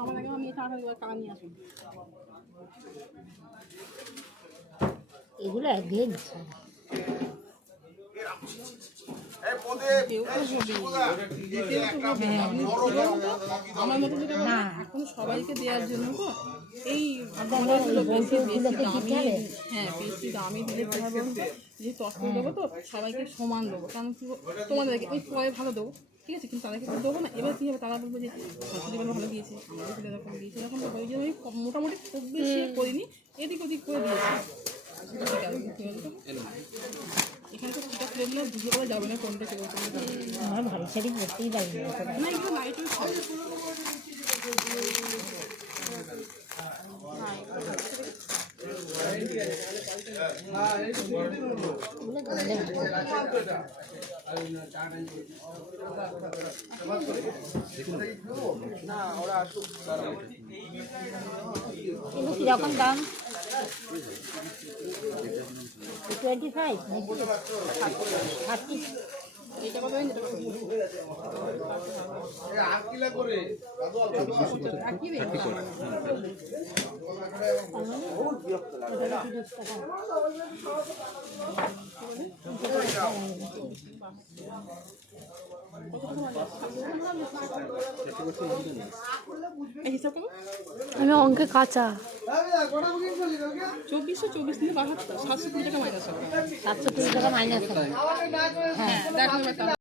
আমার আগে আমি তাড়াতাড়ি টাকা নিয়ে আসি। এগুলো একঘেয়ে দিচ্ছে আমার মতো এখন সবাইকে দেওয়ার জন্য তো এই হ্যাঁ বেশি দামি দিলে যে তত্ত্ব দেবো তো সবাইকে সমান দেবো, কারণ তোমাদেরকে ওই পরে ভালো দেবো, ঠিক আছে, কিন্তু তাদেরকে দেবো না। এবার কী হবে, তারা বলবো যে সরস্বতী ভালো দিয়েছে, আমাদের এরকম দিয়েছে, এরকম তো ওই জন্য আমি মোটামুটি খুব বেশি করিনি, এদিক ওদিক করে দিয়েছি। এখানে তো সেটা খুলে দিলে বুঝে করা যাবে না কোনটা কেউ আমার ভারী শাড়ি পরতেই পারি না। এগুলো লাইট কিরকম দাম? 25 30। এটা কত আমি অঙ্কে কাঁচা। 2424 থেকে 72 720 টাকা মাইনাস হবে। 720 টাকা মাইনাস হবে। হ্যাঁ